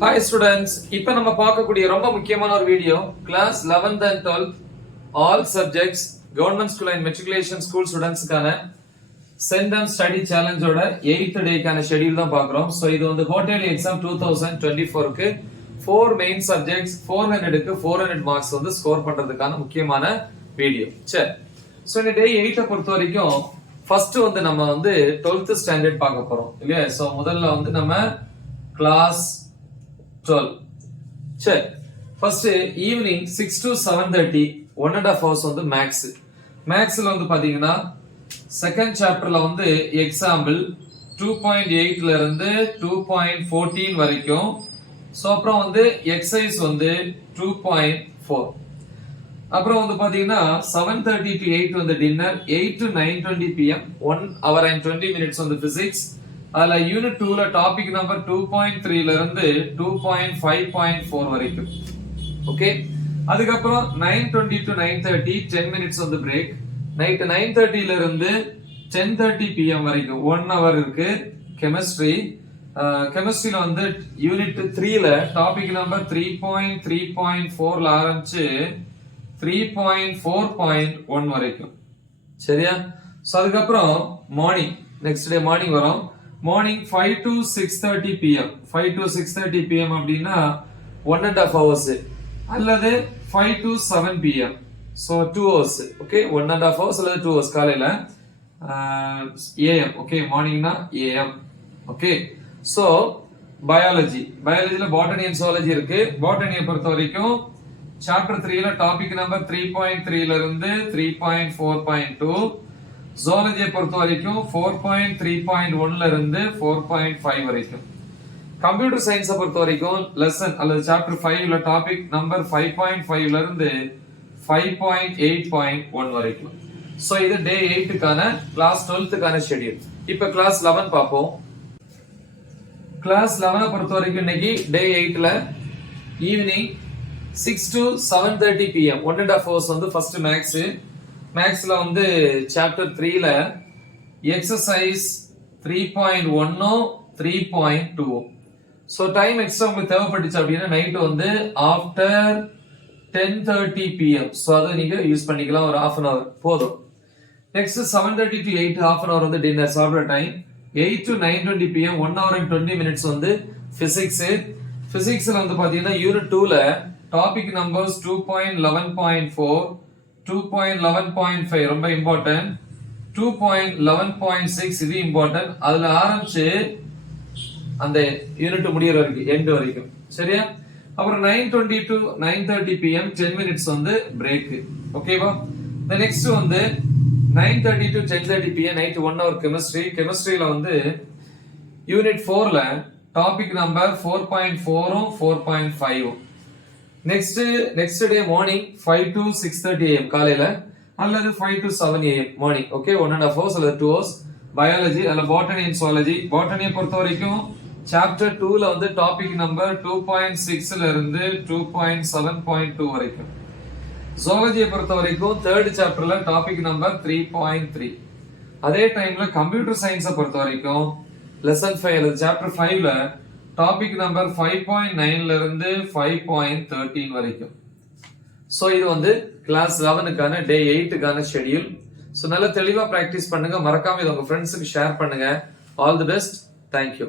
Hi students, இப்போ நம்ம பார்க்கக்கூடிய ரொம்ப முக்கியமான ஒரு video class 11th and 12th all subjects government school and matriculation school studentsக்கான சென்டம் ஸ்டடி சேலஞ்சோட 8th டேக்கான ஷெட்யூல் தான் பார்க்குறோம். ஸோ இது வந்து குவார்டர்லி எக்ஸாம் 2024க்கு 4 மெயின் சப்ஜெக்ட்ஸ் 400க்கு 400 மார்க்ஸ் வந்து ஸ்கோர் பண்றதுக்கான முக்கியமான வீடியோ. சரி, ஸோ இந்த டே 8 பொறுத்த வரைக்கும் ஃபர்ஸ்ட் வந்து நம்ம வந்து 12th ஸ்டாண்டர்ட் பார்க்க போறோம் இல்லையா. ஸோ முதல்ல வந்து நம்ம கிளாஸ் 12. சரி, ஃபர்ஸ்ட் ஈவினிங் 6 to 7:30 1.5 hours வந்து மேக்ஸ். மேக்ஸ்ல வந்து பாத்தீங்கன்னா செகண்ட் சாப்டர்ல வந்து எக்ஸாம்பிள் 2.8 ல இருந்து 2.14 வரைக்கும். சோ அப்புறம் வந்து எக்ஸசைஸ் வந்து 2.4. அப்புறம் வந்து பாத்தீங்கன்னா 7:30 to 8 வந்து dinner, 8 to 9:20 pm 1 hour and 20 minutes வந்து பிசிக்ஸ். அதுல யூனிட் 2ல டாபிக் நம்பர் 2.3 ல இருந்து 2.5.4 வரைக்கும். ஓகே, அதுக்கப்புறம் 9:20 to 9:30 10 minutes வந்து பிரேக். நைட் 9:30 ல இருந்து 10:30 pm வரைக்கும் 1 hour இருக்கு. கெமிஸ்ட்ரி, கெமிஸ்ட்ரியில வந்து யூனிட் 3ல டாபிக் நம்பர் 3.3.4 ல ஆரம்பிச்சு 3.4.1 வரைக்கும். சரியா? சோ அதுக்கப்புறம் மார்னிங், நெக்ஸ்ட் டே மார்னிங் வரும். Morning 5 to 6:30 pm 5 to 6:30 pm அப்படின்னா 1.5 hours அல்லது 5 to 7 pm so 2 hours. Okay, 1.5 hours அல்லது 2 hours காலையில am. ஓகே, மார்னிங்னா am. ஓகே, சோ பயாலஜில பாட்டனி அண்ட் ஜூவாலஜி இருக்கு. பாட்டனியை பொறுத்த வரைக்கும் சாப்டர் 3ல டாபிக் நம்பர் 3.3 ல இருந்து 3.4.2. ஜூவாலஜியை பொறுத்த வரைக்கும் 4.3.1 ல இருந்து 4.5 வரைக்கும். கம்ப்யூட்டர் சயின்ஸை பொறுத்த வரைக்கும் லெசன் அல்லது சாப்டர் 5ல டாபிக் நம்பர் 5.5 ல இருந்து 5.8.1 வரைக்கும். சோ இது டே 8க்கான கிளாஸ் 12க்கான ஷெட்யூல். இப்போ கிளாஸ் 11 பார்ப்போம். கிளாஸ் 11 பொறுத்த வரைக்கும் இன்னைக்கு டே 8ல ஈவினிங் 6 to 7:30 pm 1.5 hours வந்து ஃபர்ஸ்ட் மேக்ஸ். மேக்ஸ்ல வந்து சாப்டர் 3ல எக்ஸசைஸ் 3.1 3.2. சோ டைம் எக்ஸ்ட்ரா உங்களுக்கு தேவைப்பட்டுச்சு அப்படின்னா நைட் வந்து ஆஃப்டர் 10:30 pm. சோ அதை நீங்க யூஸ் பண்ணிக்கலாம், ஒரு half an hour போதும். Next 7:30 to 8 half an hour வந்து டின்னர் சாப்பிடுற time. 8 to 9:20 pm 1 hour and 20 minutes வந்து பிசிக்ஸ். பிசிக்ஸ்ல வந்து பாத்தீங்கன்னா யூனிட் 2ல டாபிக் நம்பர்ஸ் 2.11.4 2.11.5 ரொம்ப இம்பார்ட்டன்ட், 2.11.6 இது இம்பார்ட்டன்ட். அதுல ஆரம்பிச்சு அந்த யூனிட் முடியற வரைக்கும் எண்ட் வரைக்கும். சரியா? அப்புறம் 9:20 to 9:30 pm 10 minutes வந்து பிரேக். ஓகேவா? நெக்ஸ்ட் வந்து 9:30 to 10:30 pm night 1 hour chemistry. கெமிஸ்ட்ரியில வந்து யூனிட் 4ல topic number 4.4 4.5. Next day morning 5 to 6:30 am காலையில அல்லது 5 to 7 am morning. Okay, 1.5 hours அல்லது 2 hours. பயாலஜி அல்ல பாட்டனி அண்ட் ஜூவாலஜி. பாட்டனியை பொறுத்த வரைக்கும் சாப்டர் 2ல வந்து டாபிக் நம்பர் 2.6 ல இருந்து 2.7.2 வரைக்கும். ஜூவாலஜியை பொறுத்த வரைக்கும் தேர்ட் சாப்டர்ல டாபிக் நம்பர் 3.3. அதே டைம்ல கம்ப்யூட்டர் சயின்ஸை பொறுத்த வரைக்கும் லெசன் 5 அல்லது சாப்டர் 5ல டாபிக் நம்பர் 5.9 ல இருந்து 5.13 வரைக்கும். சோ இது வந்து கிளாஸ் 11க்கான டே 8க்கான ஷெட்யூல். சோ நல்லா தெளிவா பிராக்டிஸ் பண்ணுங்க, மறக்காம இத உங்க ஃப்ரெண்ட்ஸ்க்கு ஷேர் பண்ணுங்க. All the best. தேங்க்யூ.